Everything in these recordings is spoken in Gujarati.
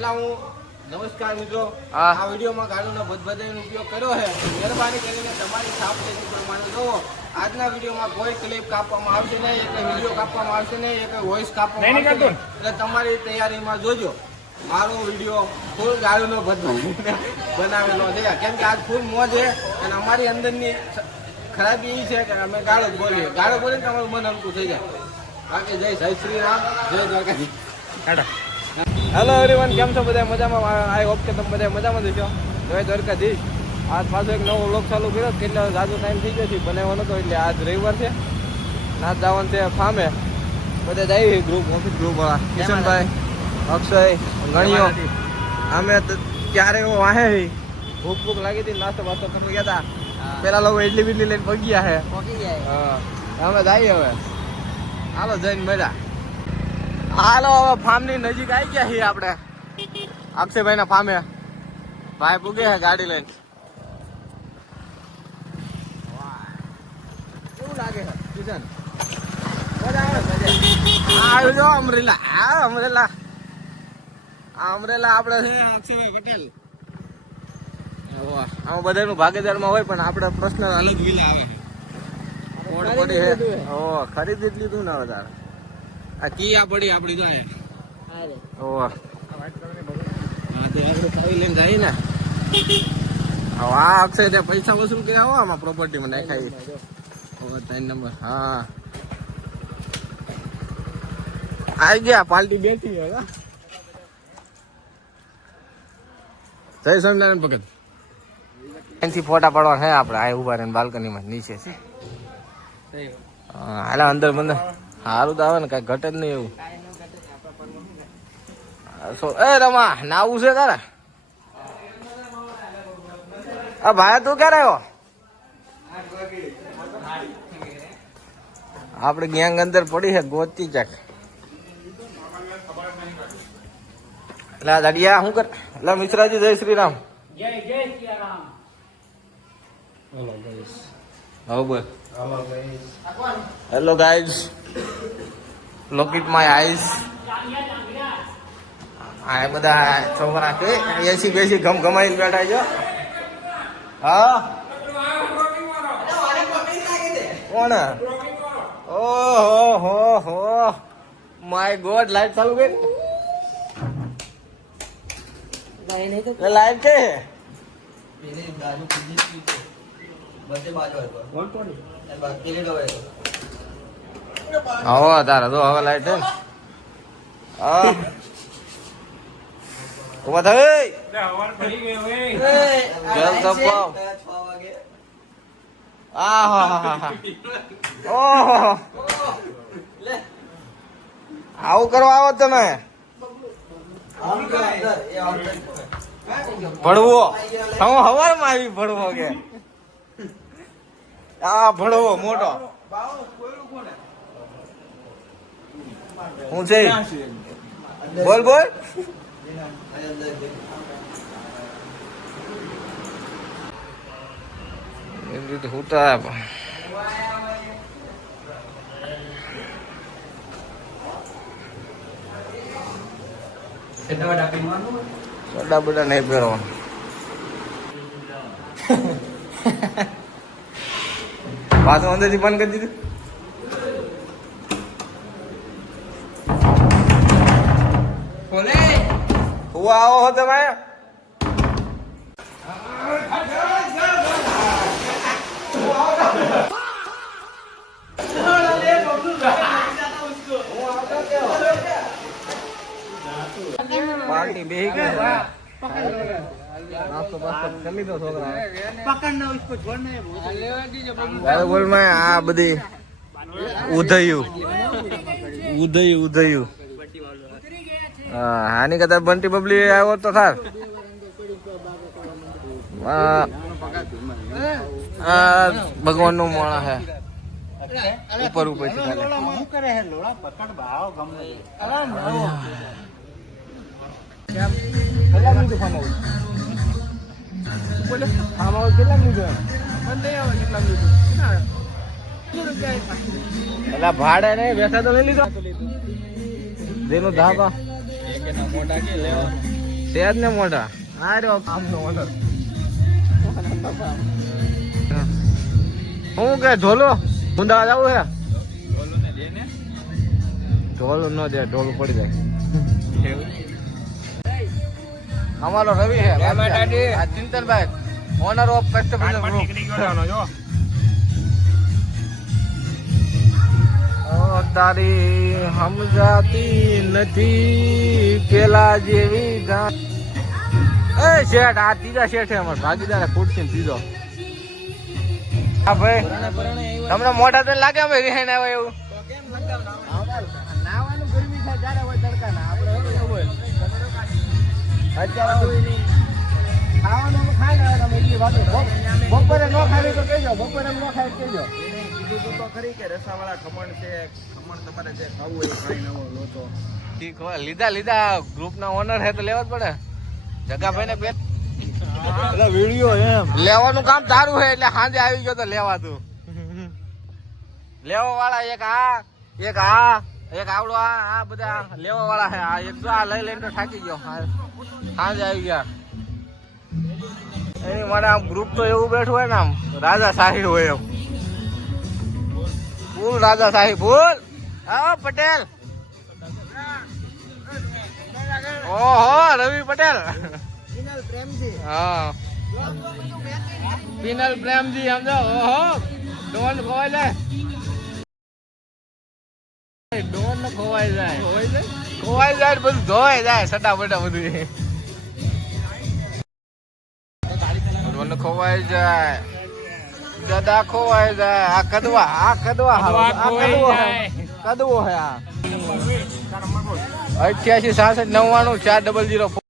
પેલા હું નમસ્કાર મિત્રો, આ વિડીયોમાં ગાડીનો બધાનો ઉપયોગ કર્યો છે. મહેરબાની કરીને તમારી સાવચેતી પ્રમાણે જોવો. આજના વિડીયોમાં કોઈ ક્લિપ કાપવામાં આવશે નહીં, એક વિડીયો કાપવામાં આવશે નહીં, એક વોઇસ કાપવામાં આવશે નહીં. એટલે તમારી તૈયારીમાં જોજો. મારો વિડીયો ફૂલ ગાડીનો બનાવેલો છે, કેમ કે આજ ફૂલ મોજ છે. અને અમારી અંદરની ખરાબી એ છે કે અમે ગાળો જ બોલીએ. ગાળો બોલીને તમારું મન હલકું થઈ જાય. બાકી જય શ્રી રામ, જય દ્વારકાધીશ. હેલો એવરીવન, કેમ છો બધા? મજામાં? આઈ હોપ કે તમે બધા મજામાં જશો. જય દ્વારકાધીશ. આજ પાછો એક નવો વ્લોગ ચાલુ કર્યો. કેટલો જાજો ટાઈમ થઈ ગયો છે, બનાવવાનો નતો એટલે આજ રવિવાર છે. નાચ જવાનું છે ફામે. બધા જાય ગ્રુપ, ઓફિસ ગ્રુપ વાળા, કિશનભાઈ, અક્ષય, ગણિયો. અમે ક્યારે વાહે ભૂખ ભૂખ લાગી હતી, નાસ્તો વાસ્તો કરવા ગયા હતા. પેલા લોકો ઇડલી બિડલી લઈને પગ્યા છે. હા, અમે જઈએ હવે. હાલો જઈને મળ્યા. હાલો હવે ફાર્મ ની નજીક આવી ગયા છીએ આપણે. અક્ષયભાઈ ના ફાર્મે ભાઈ પૂગે છે ગાડી લઈને. કેવું લાગે છે કિશન? મજા આવે જો અમરેલા. હા અમરેલા, આ અમરેલા આપણે છે અક્ષયભાઈ પટેલ. આમાં બધાનું ભાગીદારમાં હોય, પણ આપણે પર્સનલ અલગ વિલા આવે છે. ખરીદી જ લીધું ને વધારે. આ કિયા પડી આપડી તો લઈને જાય ને. આ અક્ષય ત્યાં પૈસા વસૂલ કર્યા હો આમાં પ્રોપર્ટીમાં નાખાય. 3 નંબર. હા આવી ગયા, પાર્ટી બેઠી હવે. જય સ્વામિનારાયણ ભગત. એનથી ફોટા પાડવા છે આપણે. આ ઉભા રહીને બાલ્કનીમાં નીચે છે. હાલ અંદર બંદર સારું તો આવે ને, કઈ ઘટે જ નહીં એવું. એ રમા નાવું છે તારે? આ ભાઈ તું ક્યારે આવ્યો? આપડે ગેંગ અંદર પડી છે, ગોતી ચાક. એટલે દાડિયા શું કર? એટલે મિશ્રાજી જય Shri Ram. Hello guys, look at my eyes. આ બધા છોકરા કે એસી બેસી ગમગમાઈ બેઠા છો. હા કોણ? ઓહો હો હો માય ગોડ, લાઈટ ચાલુ કરી. લાઈટ કે હવે તારે તો હવે લાઈટ છે ને. હા ઉભા થઈ જલ તપાવ. ઓહો આવું કરવા આવો તમે? ભણવો હવારમાં આવી ભણવો કે આ ભણવો મોટો હું છે? બોલ બોલ. એમ રીતે હોતા સોડા બોડા નહીં પહેરવાનું. પાછું અંદરથી બંધ કરી દીધું. હું આવો હો તમે? પાર્ટી બેહી ગઈ. નાસ્તો બાસ્તો કરી લીધો છોકરા. આ બધી ઉધયું. આની કદાચ બંટી બબલી આવ્યો તો થાર. ભગવાન નું મોણા હે ઉપર ઉપર થી ભાડે નહીં બેઠા તો લઈ લીધો. જેનું ધાબા મોટા કે લેવા તે જ ને મોટા આ રહ્યો કામનો ઓનર. હું કે ઢોલો અમદાવાદ આવું હે? ઢોલું ન દે, ઢોલું પડી જાય. અમારો રવિ હે આ ચિંતનભાઈ, ઓનર ઓફ કસ્ટમર ગ્રુપ. તારી સમજાતી નથી પેલા જેવી ગાં. એ શેઠ, આ ત્રીજા શેઠ હે અમારો ભાગીદાર, ખુરશી ત્રીજો. હા ભાઈ, તમને મોઢા તો લાગે અમે રિહાઈને આવે એવું? નાવાનું ગરમી થાય જ્યારે હોય તડકા ના આપણે હોય અત્યારે ખાવાનું ખાઈ ને તમે એટલી વાતો. બપોરે ન ખાવી તો કહેજો, બપોરે ન ખાઈ કહેજો. કીધું તો ખરી કે રસાવાળા ખમણ છે, ખમણ તમારે જે ખાવું હોય ખાઈ નવો લોચો ઠીક હોય. લીધા ગ્રુપના ઓનર હે તો લેવા જ પડે. જગાભાઈ ને વિડીયો એમ લેવાનું કામ તારું છે એટલે સાંજે આવી ગયો તો લેવા. તું લેવા વાળા એક આવડો આ બધા લેવા વાળા છે. આ એક તો આ લઈ લઈને તો થાકી ગયો, સાંજે આવી ગયા. એની માટે આમ ગ્રુપ તો એવું બેઠું હોય ને આમ રાજા શાહી હોય એમ. ફૂલ રાજા શાહી ફૂલ. હા પટેલ, ઓહો રવિ પટેલ. હા પિનલ પ્રેમજી સમજો. ઓહો ડોન ખોવાઈ જાય, ડોન ખોવાઈ જાય, બધું ધોવાઈ જાય સટા બટા બધું. ડોન ખોવાઈ જાય, દાદા ખોવાઈ જાય. આ કદવો હે. આ 88 66 99 400.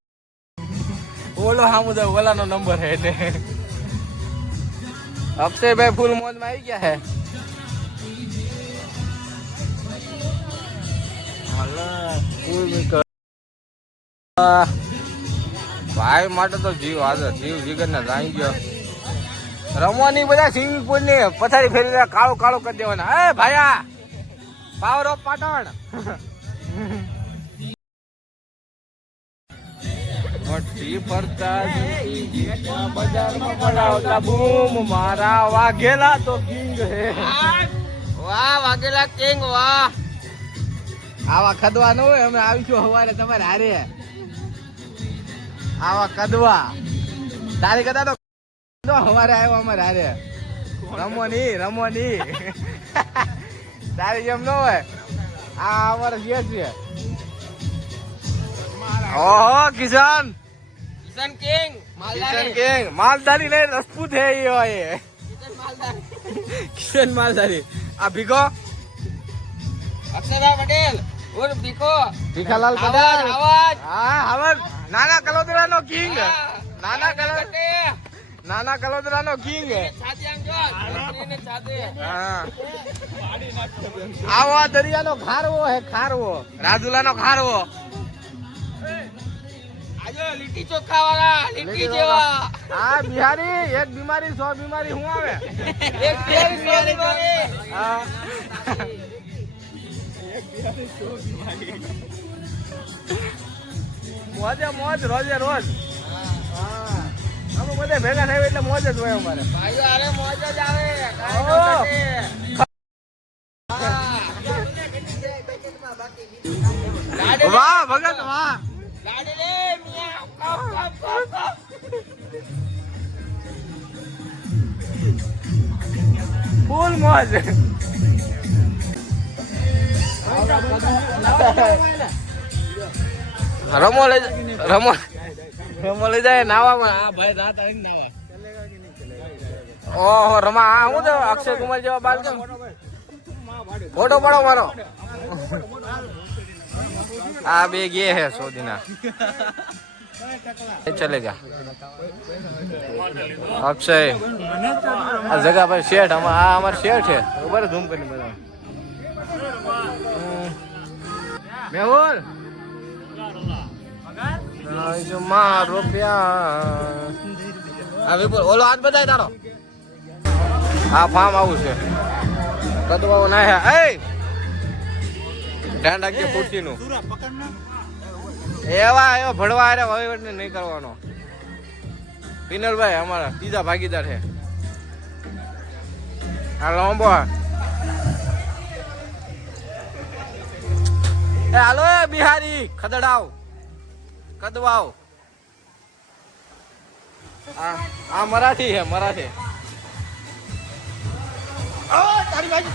ઓલો હામુદા ઓલાનો નંબર હે એટલે. અક્ષયભાઈ ફૂલ મોજમાં આવી ગયા હે. ભાઈ માટે તો જીવ જીગર ને જાઈ ગયો. રમવાની બધા સ્વિમિંગ પુલ ની પથારી ફેરી કાળું કરી દેવાના. એ ભાયા પાવર ઓફ પાટણ. મઠી ફરતા બજારમાં પડાવતા બૂમ મારા વાઘેલા તો કિંગ હે. વાહ વાઘેલા કિંગ વાહ. આવા ખદવા ન હોય અમે આવીશું સવારે તમારે હારે. આવા કદવા તારી કદા તો સવારે આવ્યો અમારે હારે. રમો ની તારી જેમ ન હોય. આ અમારે છે. ઓહો કિશન કિંગ માલધારી નહીં રસપૂત હે ये કિશન માલધારી. આ ભીખો અક્ષયભાઈ પટેલ ઓર ભીખાલાલ પટેલ. હા હવે નાના કલોદરાનો કિંગ, નાના કલોદરાનો કિંગ. આવો દરિયાનો ખારવો હે, રાજુલાનો ખારવો. લીટી ચોખા વાળા લીટી જેવા. હા બિહારી, એક બીમારી 100 બીમારી હું આવે. એક બીમારી હા મોજ રોજે રોજ. અમે બધા ભેગા થાય એટલે મોજ જ હોય અમારે. ભાઈઓ અરે મોજ જ આવે. વાહ ભગત વાહ. ફૂલ મોજ. રમો લઈ જાય નાવામાં. આ ભાઈ રાત આવીને નાવા. ઓહો રમા. આ હું તો અક્ષય કુમાર જેવા બાલ કેમ ફોટો પાડો મારો. આ બે ગે હે સોદીના ચલેગા. અક્ષય આ જગા ભાઈ શેઠ. આ અમારે શેઠ છે બરાબર. ધૂમ કરી બધા મેહુલ રૂપિયા. ઓલો હાથ બધાય તારો. આ ફાર્મ આવું છે કદવાઓ ના હે. ધ્યાન રાખજે ખુરશી નું. એવા ભણવા અરે વહીવટ નહીં કરવાનો. પિનલભાઈ અમારા ત્રીજા ભાગીદાર છે. હાલો અંબો એ હાલો એ બિહારી ખદડાવ કદવાવ. આ મરાઠી છે મરાઠી. તારી બાજુ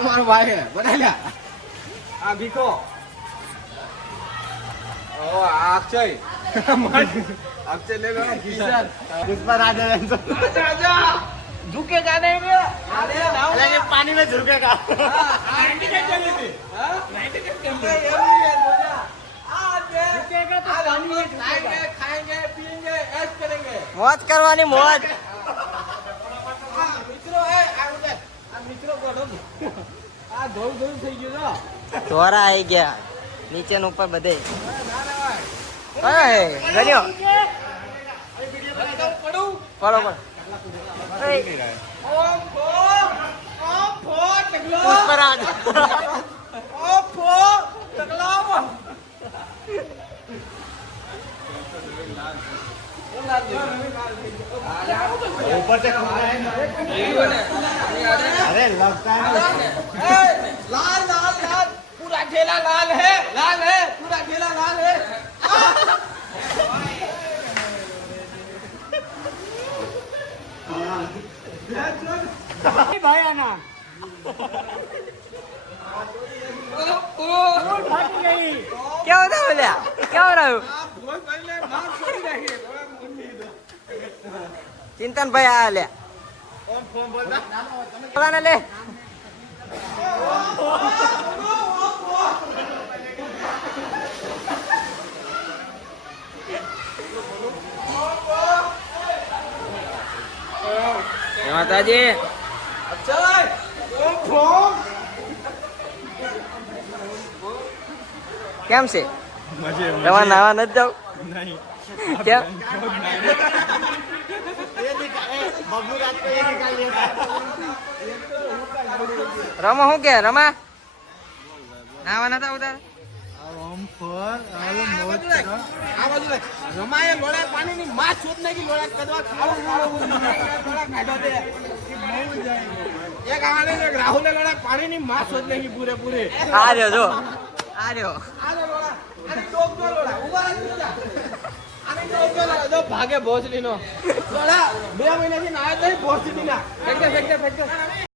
અમારો ભાઈ છે બનાવ્યા. આ ભીખો અક્ષય अक्षय ले लो ना किशन जिस पर आ जाए तो झुकेगा नहीं रे अरे ये पानी में झुकेगा 90 के चली थी 90 के कैमरे झुकेगा तो पानी में झुकेगा. खाएंगे पिएंगे ऐश करेंगे मौज करवानी मौज. મિત્રો હે આ મિત્રો કોડો આ ધોળ ધોળ થઈ ગયો છે. ધોરા આવી ગયા નીચે ને ઉપર બધે. ગણ્યો બરોબર. अरे लगता है लाल लाल लाल पूरा ठेला लाल है पूरा ठेला लाल है. भाई आना क्या होता बोलिया क्या हो रहा है. ચિંતન ભાઈ આ લે બોલાને લે. માતાજી કેમ છે રવા નાવા નથી જાવ કેમ રમા શું કે રમા નાવા નતા ઉતાર રમાએ લોડા પાણીની માં છોડ નાખી લોડા કદવા ખાવું લોડા કાઢો દે. એક આને એક રાહુલે લોડા પાણીની માં છોડ નાખી પૂરે આ રહ્યો જો આ રહ્યો આને લોડા આને ટોક દો લોડા ઉભા રહી જા. આને ટોક દો લોડા જો ભાગે ભોસલીનો લોડા 2 મહિનાથી નાય નહીં ભોસલીના ફેંક દે